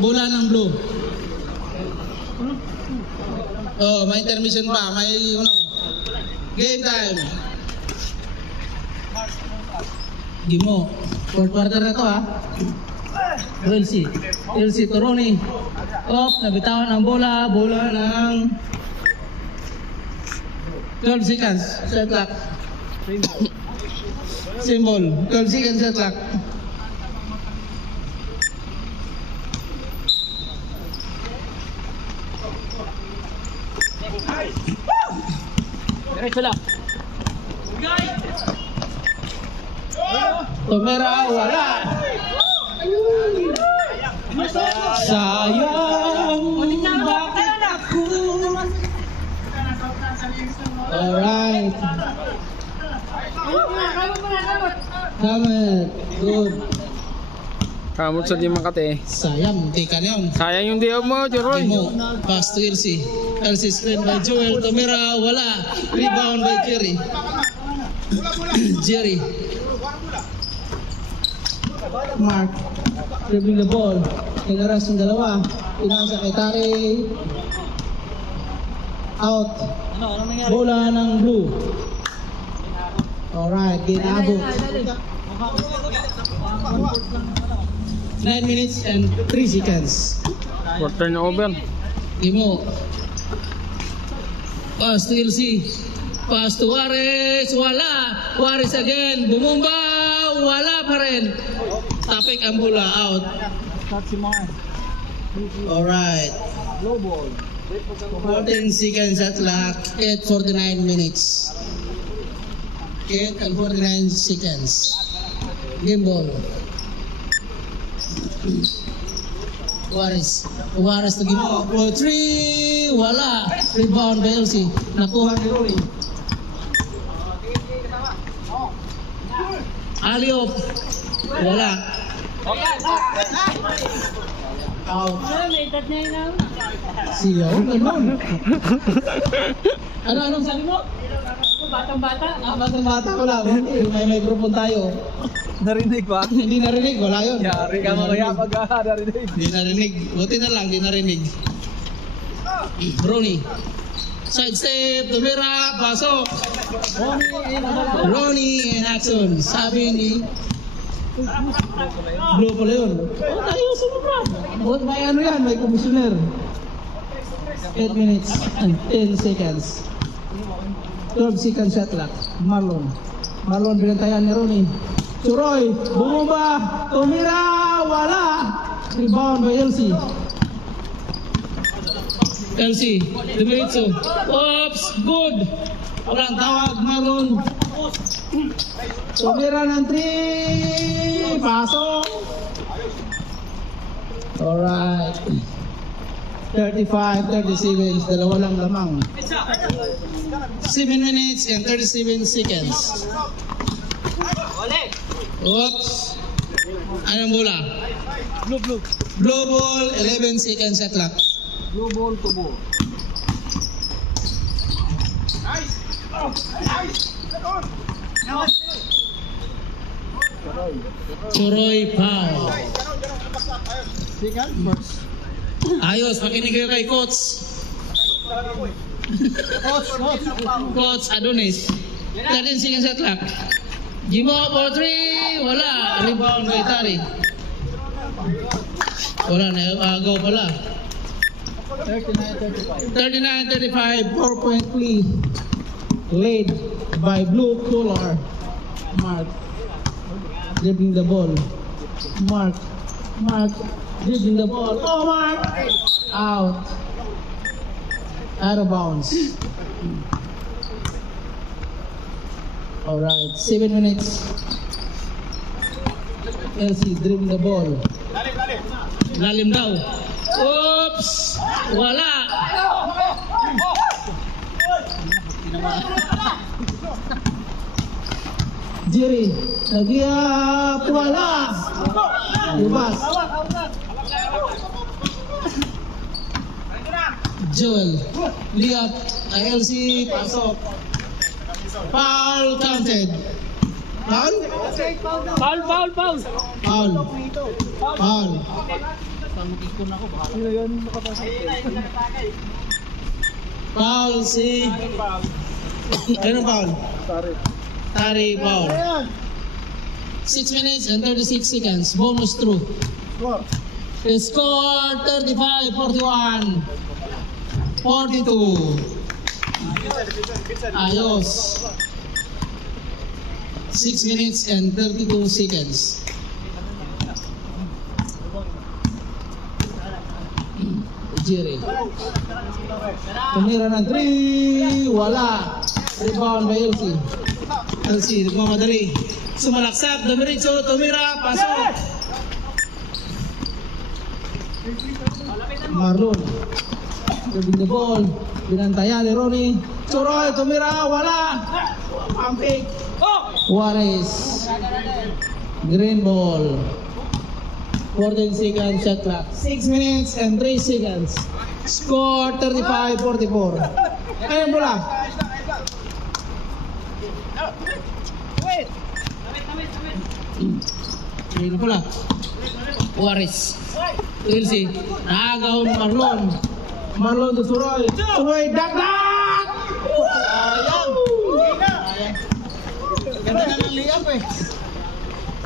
Bola ng blue. Oh, may intermission pa, may game time. Gimo. Fourth quarter na to ha. LC Toroni. Nabitawan ang bola ng 12 seconds. Shot clock. Symbol. 12 seconds shot clock. Diretso lang. Tumira, wala. Sayang, bakit ako? Alright. Kamot. Good. Kamot sa di Makati. Sayang, di ka na yun. Sayang yung diyo mo, Jeroy. Gimo, pass to LC. LC screen by Joel. Tumira, wala. Rebound by Jerry. Jerry. Mark. Dribbling the ball. Inaras ng dalawa. Pinasa kay Tari. Out. Bola ng blue. Alright, ginabot. 9 minutes and 3 seconds. Fourth turnover. Gimo. Pass to LC. Pass to Juarez. Wala. Juarez again. Bumumba. Wala pa rin. Tapik ang bola. Out. Alright. 14 seconds at clock. 8:49 minutes. 8 and 49 seconds. Game ball. Juarez to Gimo. 3. Wala. Rebound by LC. Nakuha ni Rory. Aliop. Wala. Out. Siyaw. Anong sabi mo? Batang-bata. Batang-bata ko lang. May microphone tayo. Narinig ba? Hindi narinig. Wala yun. Yari ka mamaya pag narinig. Hindi narinig. Buti na lang. Hindi narinig. Ronnie. Side step. Tumira. Pasok. Ronnie in action. Sabi ni Blue pala yun. Tayo sumubra. May ano yan. May commissioner. 8 minutes and 10 seconds. 12 seconds shot clock. Marlon binantayan ni Ronnie. Suroy, bumumba, tumira, wala. Rebound by LC. Dimitso. Oops, good. Walang tawag, Marlon. Tumira ng 3. Pasok. Alright. 35-37, dalawa lang lamang. 7 minutes and 37 seconds. Oops. Anong bola? Blue. Blue ball, 11 seconds at clock. Blue ball to ball. Turoy foul. Second first. Ayos, makinig kayo kay Coach. Coach Adonis. 13 seconds at clock. Gimo for 3. Wala. Rebound by Tari. Wala na. Agaw pala. 39-35. 4-point play. Led by blue color. Mark. Dribbling the ball. Mark. Dribbling the ball. Oh, Mark. Out. Out of bounds. Alright, 7 minutes. LC dribbling the ball. Lalim daw. Oops! Wala! Jerry, nagyap, wala! Lubas. Joel, lihat, LC, pasok. Foul counted. Foul? Foul. Foul. Pangikon ako, bahala. Sino yun makapasok? Foul si... Anong foul? Sorry. Tari foul. 6 minutes and 36 seconds. Bonus through. Score. The score 35-41. 42. Ayos. 6 minutes and 32 seconds. Jerry. Tumira ng 3. Wala. Rebound by Elsie. Elsie, nagmamadali. Sumalaksak. Dumiritso. Tumira. Pasok. Marlon. Gabing the ball. Binantayan ni Ronnie. Suroy. Tumira. Wala. Pampik. Juarez. Green ball. 14 seconds shot clock. 6 minutes and 3 seconds. Score 35-44. Ayun bola. Ayun bola. Juarez. Chelsea. Nakagaw ni Marlon. Marlon to Suroy. Suroy. Dakdak! Sayang. Ganda na ng layup eh.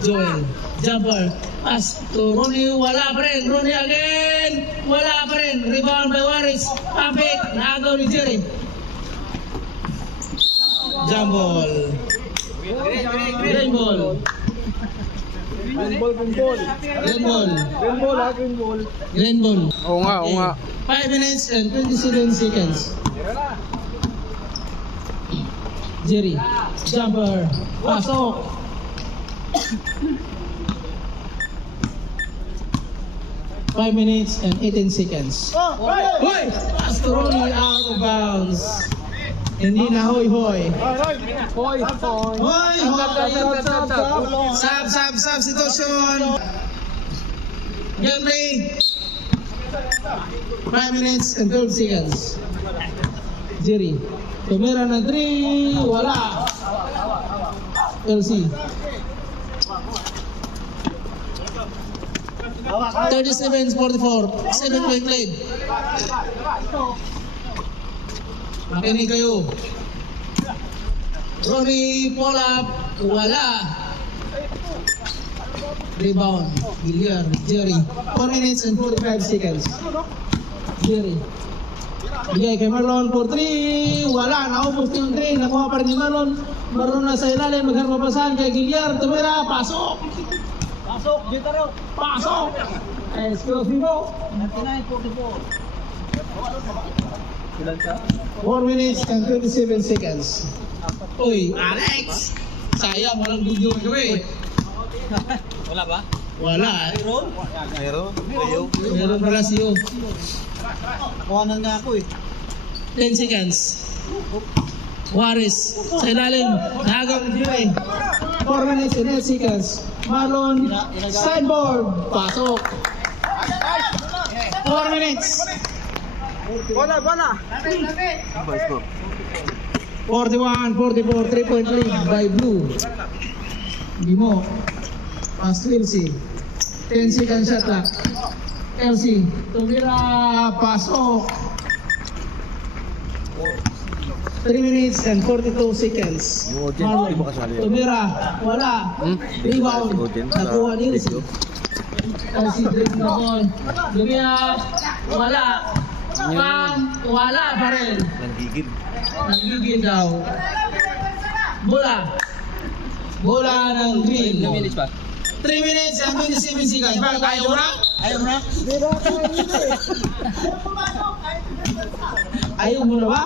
Joel. Jumper. Pass to Ronnie. Wala pa rin. Ronnie again. Wala pa rin. Rebound by Juarez. Kapit. Nakagaw ni Jerry. Jump ball. Green ball. Green ball, green ball. Green ball. Green ball ha, green ball. Green ball. Oo nga, oo nga. 5 minutes and 27 seconds. Jerry. Jumper. Pasok. Five minutes and 18 seconds. Hoy! Pass to Ronnie out of bounds. Hindi na hoy-hoy. Hoy, hoy. Hoy! Hoy! Sab situation. Game play. 5 minutes and 12 seconds. Jerry. Tumira ng 3. Wala. LC. 37-44. 7 point lead. Makinig kayo. Ronnie pull-up. Wala. Rebound. Villar. Jerry. 4 minutes and 45 seconds. Jerry. Bigay kay Marlon for 3. Wala. Naubos yung 3. Nakuha pa rin ni Marlon. Marlon na sa ilalim. Magharmapasan kay Villar. Tumira. Pasok. Pasok, dito rin. Pasok. Exclusivo. 99-44. Ilan ka? 4 minutes and 27 seconds. Uy, Alex! Sayang, walang video kami. Wala ba? Wala. Meron? Meron? Kayo? Meron pala siyo. Kuhanan nga ako eh. 10 seconds. Juarez, sa ilalim. Nagaw ng Jimmy. 4 minutes and 8 seconds. Marlon, sideboard. Pasok. 4 minutes. Bola, bola! 41-44, 3-point lead by Blue. Bimo. Pass to Elsie. 10 seconds shot clock. Elsie. Tumira. Pasok. 3 minutes and 42 seconds. Marlon. Tumira. Wala. Rebound. Nakuha ni Elsie. Elsie drink the ball. Tumira. Wala. Wala pa rin. Nanggigil daw. Bola. Bola ng green. 3 minutes and 27 seconds. Bakit ayaw mo na? Ayaw mo na? Ayaw mo na ba?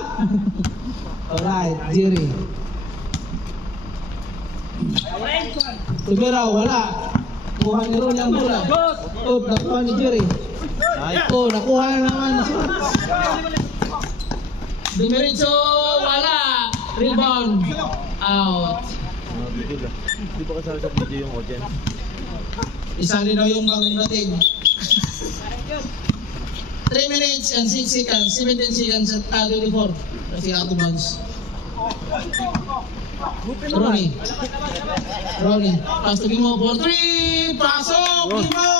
Alright, Jerry. Tumira, wala. Kuha ni Ron yung bola. Oh, nakuha ni Jerry. Oh, nakuha na naman. Dumiritso, wala. Rebound. Out. Di ba kasali sa video yung audience? Isali daw yung bagong natin. 3 minutes and 6 seconds. 17 seconds at 24. Kasi out of bounds. Ronnie. Pass to Bimo for 3. Pasok! Bimo!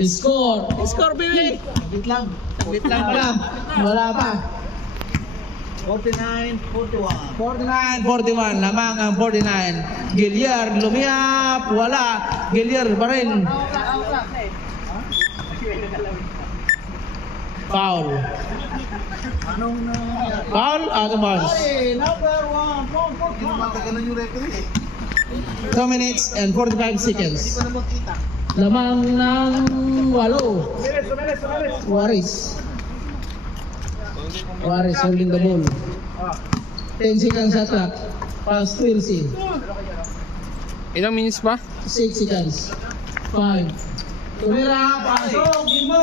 Score. Score, baby. Wait lang. Wait lang. Wala pa. 49-41. 49-41. Lamang ang 49. Giliar, lumiyap. Wala. Giliar pa rin. Foul. Foul, out of bounds. Number 1. Hindi naman kaganon yung referee eh. 2 minutes and 45 seconds. Hindi pa naman kita. Lamang ng 8. Waris. Waris holding the ball. 10 seconds shot clock. Pass to LC. Ilang minutes pa? 6 seconds. 5. Tumira, pasok, Gimo!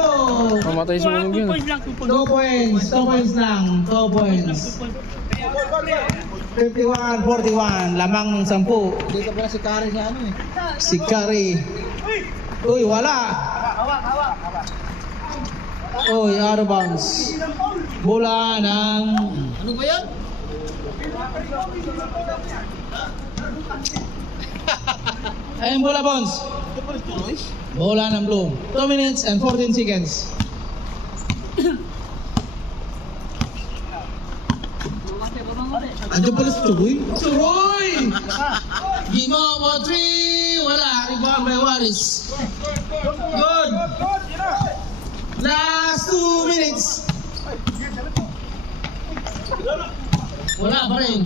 Mamatay sa munog yun. 2 points. 2 points lang. 2 points. 51-41. Lamang ng 10. Dito pala si Kari sa ano eh. Si Curry. Uy, wala. Uy, out of bounds. Bola ng... Ano ba yan? Ayun, bola bounce. Ito pala tuloy? Bola ng blue. 2 minutes and 14 seconds. Andiyan pala si Churoy. Churoy! Gimo, 3. Wala. Rebound by Waris. Good. Last 2 minutes. Wala pa rin.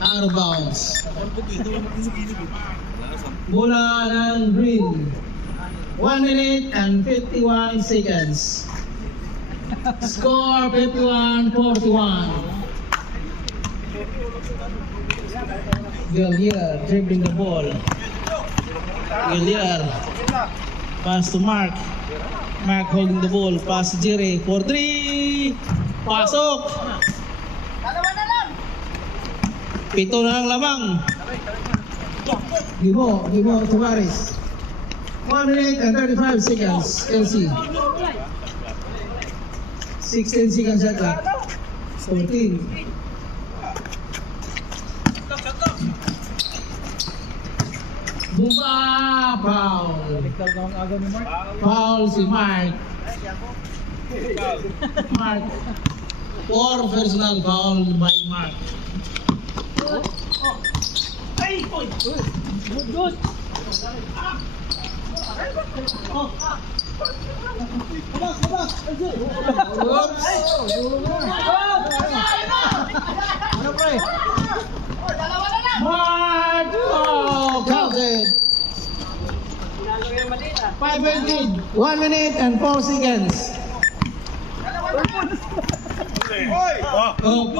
Out of bounds. Bola ng green. 1 minute and 51 seconds. Score 51-41. Galiar dribbling the ball. Galiar. Pass to Mark. Mark holding the ball. Pass to Jerry for 3. Pasok. 7 na lang lamang. Gimo Tavares. 1 minute and 35 seconds. LC. 16 seconds shot clock. 14. Bumba! Foul! Foul si Mark. Mark. 4 personal foul by Mark. Good. Oops! Ano pre? Mark! Oh, counted. 5 minutes. 1 minute and 4 seconds. Oh.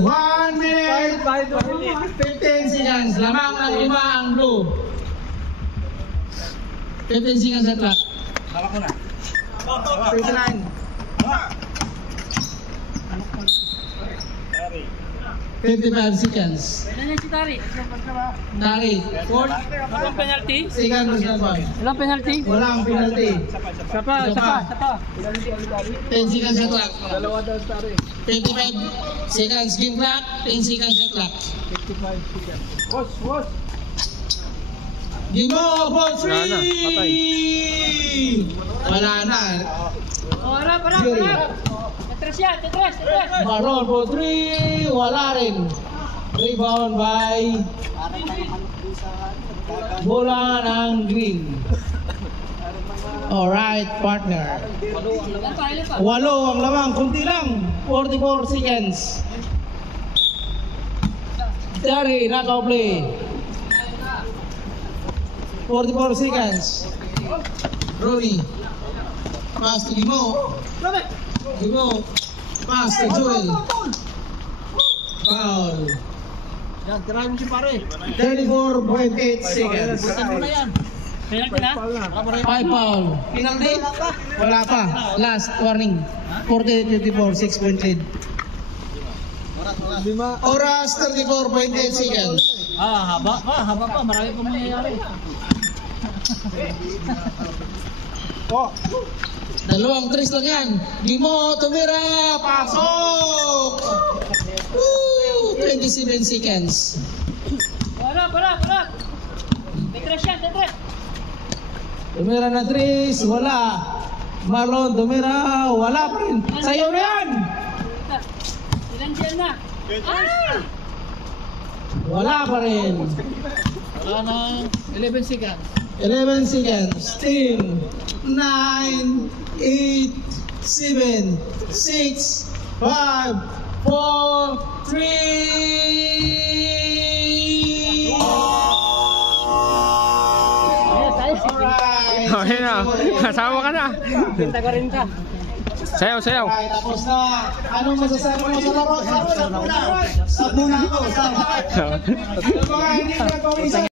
1 minute 15 seconds. Lamang ng 5 ang blue. 15 seconds at clock. 59. 55 seconds. Ano si Tari? Tari. Walang penalty? Second personal foul. Walang penalty? Walang penalty. Sapa. 10 seconds at clock. 25 seconds game clock. 10 seconds at clock. 55 seconds. Gimo for 3! Wala na. Para. Jerry. Tetras yan, tetras. Marlon for 3! Wala rin. Rebound by bola ng green. Alright, partner. Ilan pa? 8 ang lamang, kunti lang. 44 seconds. Dari, knockout play. 44 seconds. Rooney. Pass to Gimo. Gimo. Pass to Joel. Foul. Yan, tirahin mo si pare. 34.8 seconds. Ano na yan? Penalty na? 5 foul. Penalty? Wala pa. Last warning. 40-34, 6.8. Oras 34.8 seconds. Haba pa. Marami pa mangyayari. Dalawang tres lang yan. Gimo, tumira, pasok! Woo! 27 seconds. Para. Tetras yan. Tumira na Tris, wala. Marlon, tumira, wala pa rin. Sayo na yan! Ilan dyan na? Ah! Wala pa rin. Wala na. 11 seconds. 11 seconds. 10, 9, 8, 7, 6, 5, 4, 3. Alright. Okay na. Kasama ka na. Pinta ka rin ka. Sayaw, sayaw. Alright, tapos na. Anong masasabi mo sa laro? Sa muna ako. Sa mga hindi nagpawisa.